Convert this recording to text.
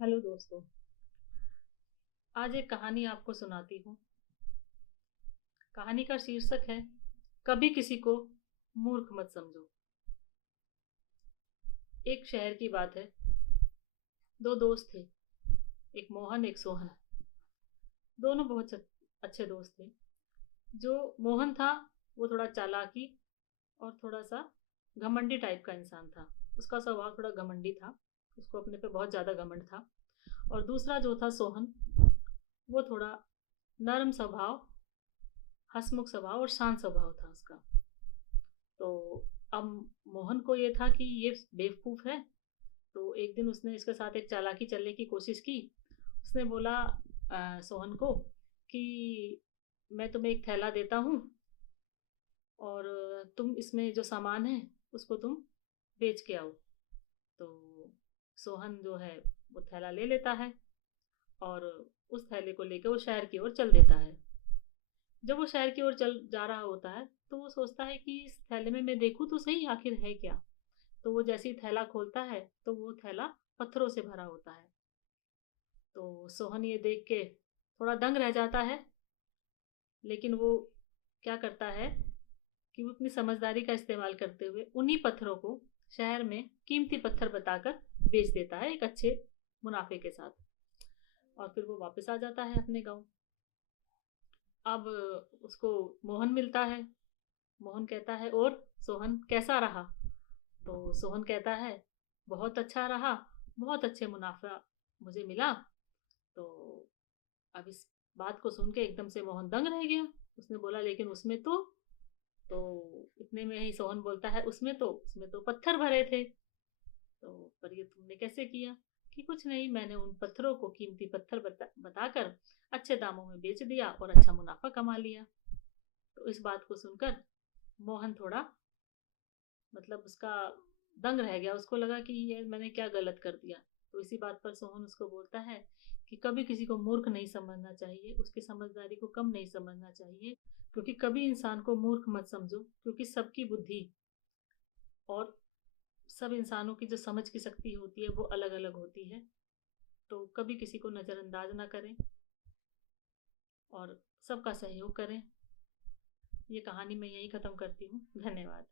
Hello दोस्तों। आज एक कहानी आपको सुनाती हूँ। कहानी का शीर्षक है कभी किसी को मूर्ख मत समझो। एक शहर की बात है। दो दोस्त थे, एक मोहन एक सोहन। दोनों बहुत अच्छे दोस्त थे। जो मोहन था वो थोड़ा चालाकी और थोड़ा सा घमंडी टाइप का इंसान था। उसका स्वभाव थोड़ा घमंडी था। उसको अपने पे बहुत ज़्यादा घमंड था। और दूसरा जो था सोहन, वो थोड़ा नरम स्वभाव, हंसमुख स्वभाव और शांत स्वभाव था उसका। तो अब मोहन को ये था कि ये बेवकूफ़ है। तो एक दिन उसने इसके साथ एक चालाकी चलने की कोशिश की। उसने बोला सोहन को कि मैं तुम्हें एक थैला देता हूँ और तुम इसमें जो सामान है उसको तुम बेच के आओ। तो सोहन जो है वो थैला ले लेता है और उस थैले को लेकर वो शहर की ओर चल देता है। जब वो शहर की ओर चल जा रहा होता है तो वो सोचता है कि इस थैले में मैं देखूं तो सही आखिर है क्या। तो वो जैसे ही थैला खोलता है तो वो थैला पत्थरों से भरा होता है। तो सोहन ये देख के थोड़ा दंग रह जाता है। लेकिन वो क्या करता है कि वो अपनी समझदारी का इस्तेमाल करते हुए उन्हीं पत्थरों को शहर में कीमती पत्थर बताकर बेच देता है एक अच्छे मुनाफे के साथ। और फिर वो वापस आ जाता है अपने गांव। अब उसको मोहन मिलता है। मोहन कहता है और सोहन कैसा रहा। तो सोहन कहता है बहुत अच्छा रहा, बहुत अच्छे मुनाफा मुझे मिला। तो अब इस बात को सुन के एकदम से मोहन दंग रह गया। उसने बोला लेकिन उसमें तो इतने में ही सोहन बोलता है उसमें तो पत्थर भरे थे। तो पर ये तुमने कैसे किया। कि कुछ नहीं, मैंने उन पत्थरों को कीमती पत्थर बताकर अच्छे दामों में बेच दिया और अच्छा मुनाफा कमा लिया। तो इस बात को सुनकर मोहन थोड़ा उसका दंग रह गया। उसको लगा कि ये मैंने क्या गलत कर दिया। तो इसी बात पर सोहन उसको बोलता है कि कभी किसी को मूर्ख नहीं समझना चाहिए, उसकी समझदारी को कम नहीं समझना चाहिए। क्योंकि कभी इंसान को मूर्ख मत समझो, क्योंकि सबकी बुद्धि और सब इंसानों की जो समझ की शक्ति होती है वो अलग अलग होती है। तो कभी किसी को नज़रअंदाज ना करें और सबका सहयोग करें। ये कहानी मैं यही ख़त्म करती हूँ। धन्यवाद।